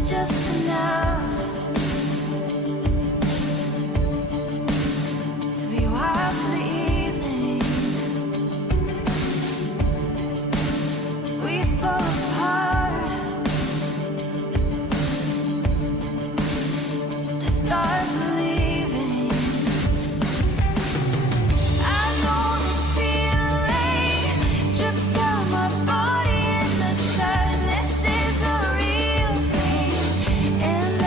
it's just enough to be wild for the evening. We fall apart to start believing. I know this feeling drips down my body in the sadness is the real thing, and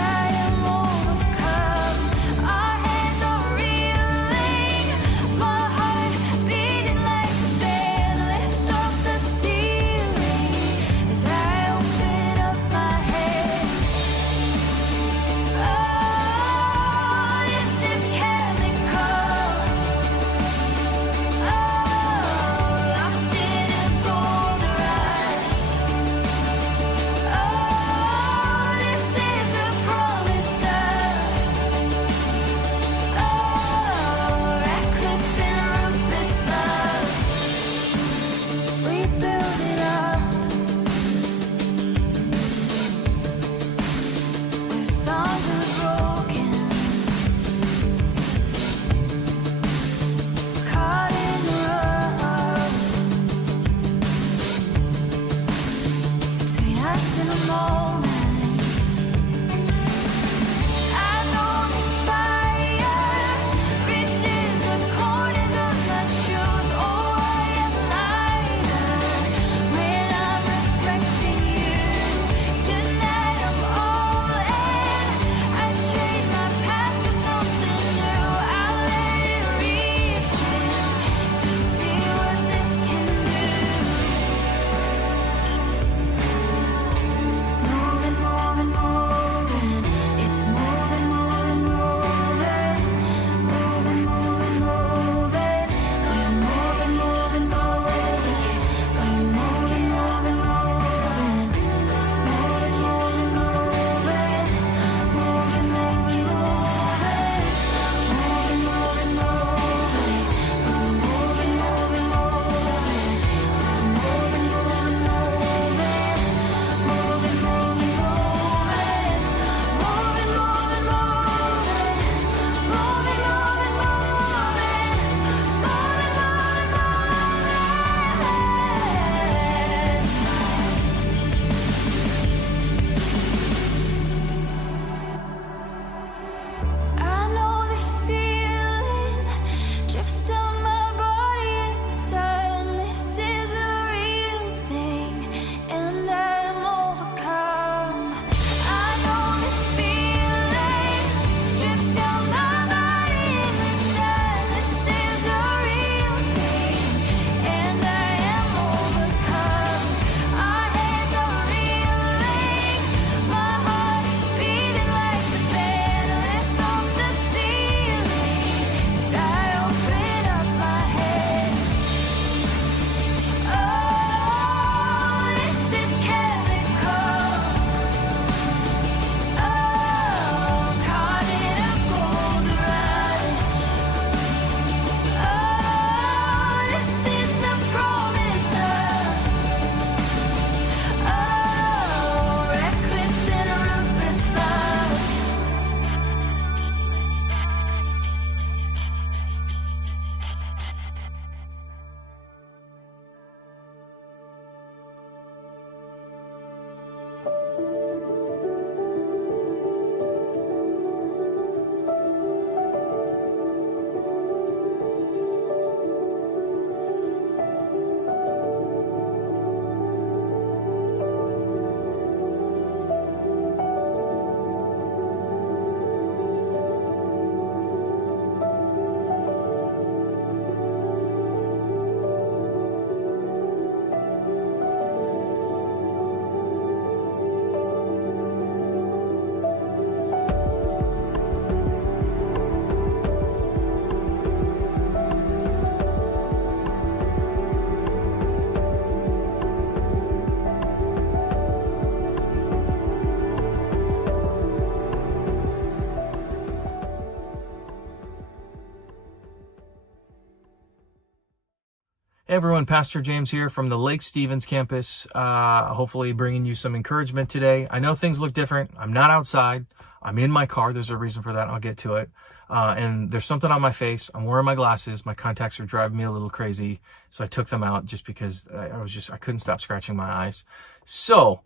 Hey everyone, Pastor James here from the Lake Stevens campus, hopefully bringing you some encouragement today. I know things look different. I'm not outside. I'm in my car. There's a reason for that. I'll get to it. And there's something on my face. I'm wearing my glasses. My contacts are driving me a little crazy. So I took them out just because I couldn't stop scratching my eyes. So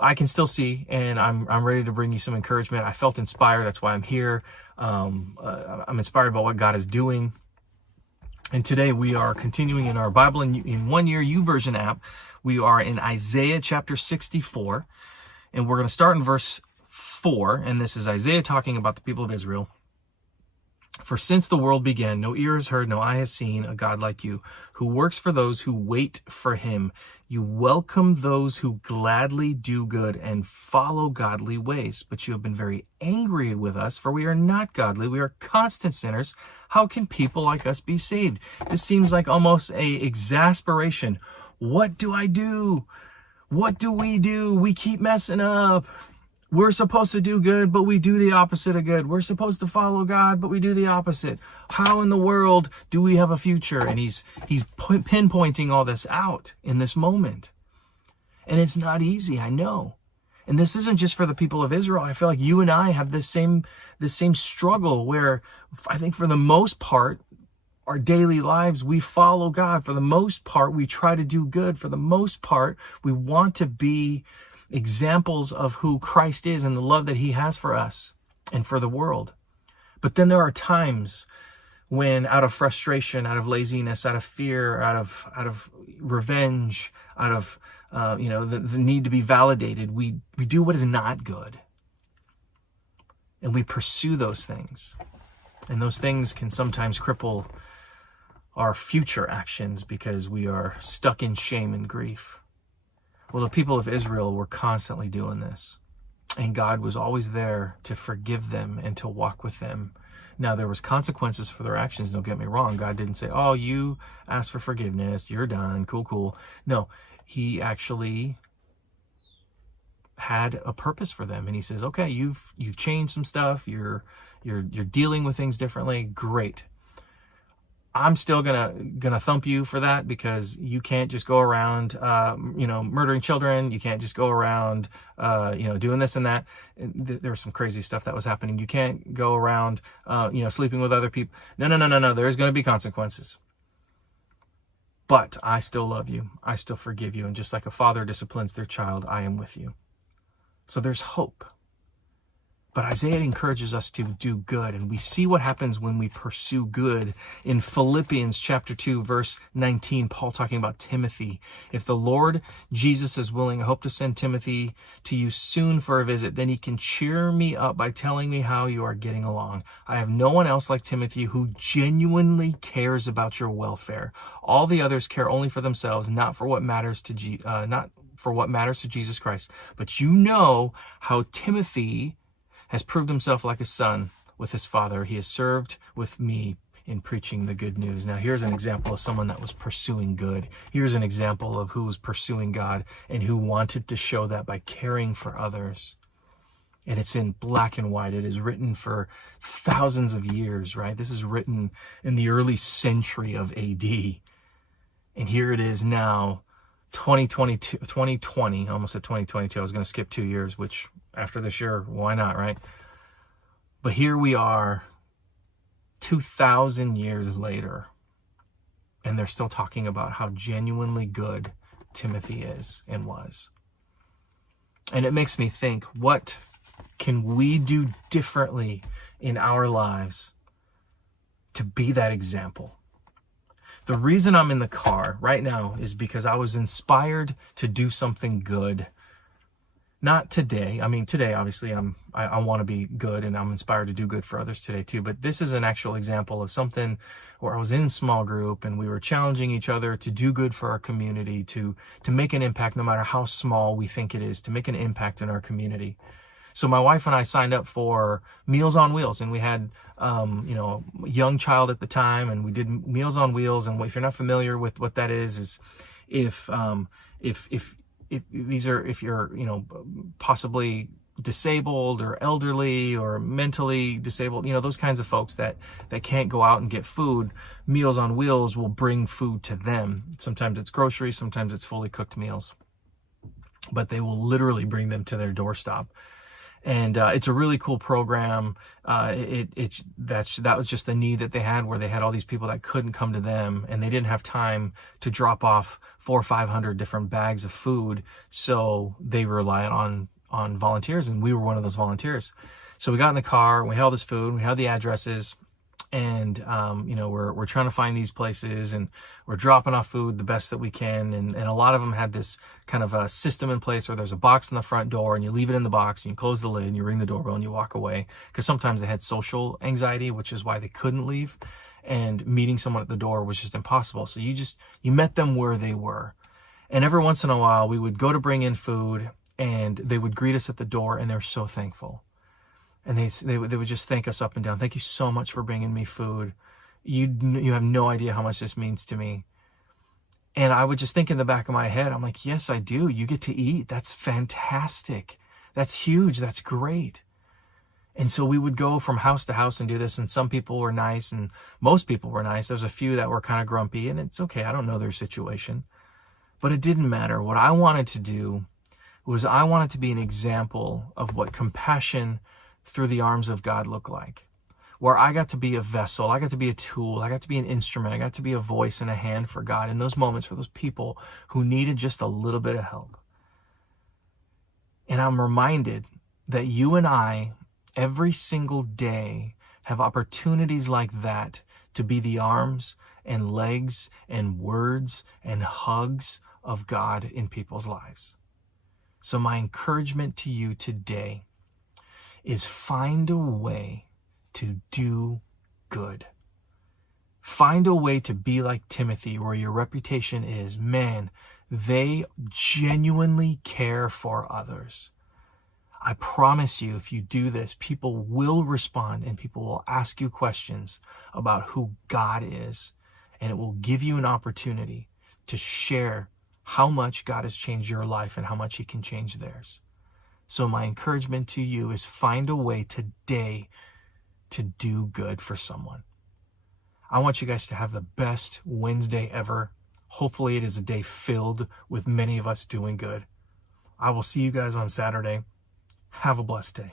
I can still see, and I'm ready to bring you some encouragement. I felt inspired. That's why I'm here. I'm inspired by what God is doing. And today we are continuing in our Bible in 1 Year YouVersion app. We are in Isaiah chapter 64, and we're going to start in verse 4. And this is Isaiah talking about the people of Israel. For since the world began, no ear has heard, no eye has seen a God like you, who works for those who wait for him. You welcome those who gladly do good and follow godly ways. But you have been very angry with us, for we are not godly. We are constant sinners. How can people like us be saved? This seems like almost a exasperation. What do I do? What do? We keep messing up. We're supposed to do good, but we do the opposite of good. We're supposed to follow God, but we do the opposite. How in the world do we have a future? And he's pinpointing all this out in this moment. And it's not easy, I know. And this isn't just for the people of Israel. I feel like you and I have this same struggle where I think for the most part, our daily lives, we follow God. For the most part, we try to do good. For the most part, we want to be examples of who Christ is and the love that he has for us and for the world. But then there are times when, out of frustration, out of laziness, out of fear, out of revenge, out of the need to be validated, we do what is not good, and we pursue those things, and those things can sometimes cripple our future actions because we are stuck in shame and grief. Well, the people of Israel were constantly doing this, and God was always there to forgive them and to walk with them. Now, there was consequences for their actions, don't get me wrong. God didn't say, oh, you asked for forgiveness, you're done, cool. No, he actually had a purpose for them, and he says, okay, you've changed some stuff, you're dealing with things differently, great. I'm still gonna thump you for that, because you can't just go around, murdering children. You can't just go around, doing this and that. There was some crazy stuff that was happening. You can't go around, sleeping with other people. No. There's going to be consequences. But I still love you. I still forgive you. And just like a father disciplines their child, I am with you. So there's hope. But Isaiah encourages us to do good, and we see what happens when we pursue good. In Philippians chapter 2, verse 19, Paul talking about Timothy. If the Lord Jesus is willing, I hope to send Timothy to you soon for a visit. Then he can cheer me up by telling me how you are getting along. I have no one else like Timothy who genuinely cares about your welfare. All the others care only for themselves, not for what matters to Jesus Christ. But you know how Timothy has proved himself like a son with his father. He has served with me in preaching the good news. Now, here's an example of someone that was pursuing good. Here's an example of who was pursuing God and who wanted to show that by caring for others. And it's in black and white. It is written for thousands of years, right? This is written in the early century of AD. And here it is now, 2020, almost at 2022. I was going to skip 2 years, which after this year, why not, right? But here we are 2,000 years later, and they're still talking about how genuinely good Timothy is and was. And it makes me think, what can we do differently in our lives to be that example? The reason I'm in the car right now is because I was inspired to do something good. Not today. I mean, today, obviously, I want to be good, and I'm inspired to do good for others today, too. But this is an actual example of something where I was in a small group, and we were challenging each other to do good for our community, to make an impact, no matter how small we think it is, to make an impact in our community. So my wife and I signed up for Meals on Wheels, and we had, a young child at the time, and we did Meals on Wheels. And if you're not familiar with what that is if you're, possibly disabled or elderly or mentally disabled, those kinds of folks that can't go out and get food, Meals on Wheels will bring food to them. Sometimes it's groceries, sometimes it's fully cooked meals, but they will literally bring them to their doorstep. And it's a really cool program. That was just the need that they had, where they had all these people that couldn't come to them, and they didn't have time to drop off 400 or 500 different bags of food. So they relied on volunteers, and we were one of those volunteers. So we got in the car, we had all this food, we had the addresses, and we're trying to find these places, and we're dropping off food the best that we can, and a lot of them had this kind of a system in place where there's a box in the front door, and you leave it in the box, and you close the lid, and you ring the doorbell, and you walk away, because sometimes they had social anxiety, which is why they couldn't leave, and meeting someone at the door was just impossible. So you met them where they were. And every once in a while we would go to bring in food, and they would greet us at the door, and they're so thankful. And they would just thank us up and down. Thank you so much for bringing me food. You have no idea how much this means to me. And I would just think in the back of my head, I'm like, yes, I do. You get to eat. That's fantastic. That's huge. That's great. And so we would go from house to house and do this. And some people were nice, and most people were nice. There's a few that were kind of grumpy, and it's okay. I don't know their situation. But it didn't matter. What I wanted to do was I wanted to be an example of what compassion through the arms of God look like, where I got to be a vessel, I got to be a tool, I got to be an instrument, I got to be a voice and a hand for God in those moments for those people who needed just a little bit of help. And I'm reminded that you and I, every single day, have opportunities like that to be the arms and legs and words and hugs of God in people's lives. So my encouragement to you today is find a way to do good. Find a way to be like Timothy, where your reputation is, man, they genuinely care for others. I promise you, if you do this, people will respond, and people will ask you questions about who God is, and it will give you an opportunity to share how much God has changed your life and how much He can change theirs. So my encouragement to you is find a way today to do good for someone. I want you guys to have the best Wednesday ever. Hopefully it is a day filled with many of us doing good. I will see you guys on Saturday. Have a blessed day.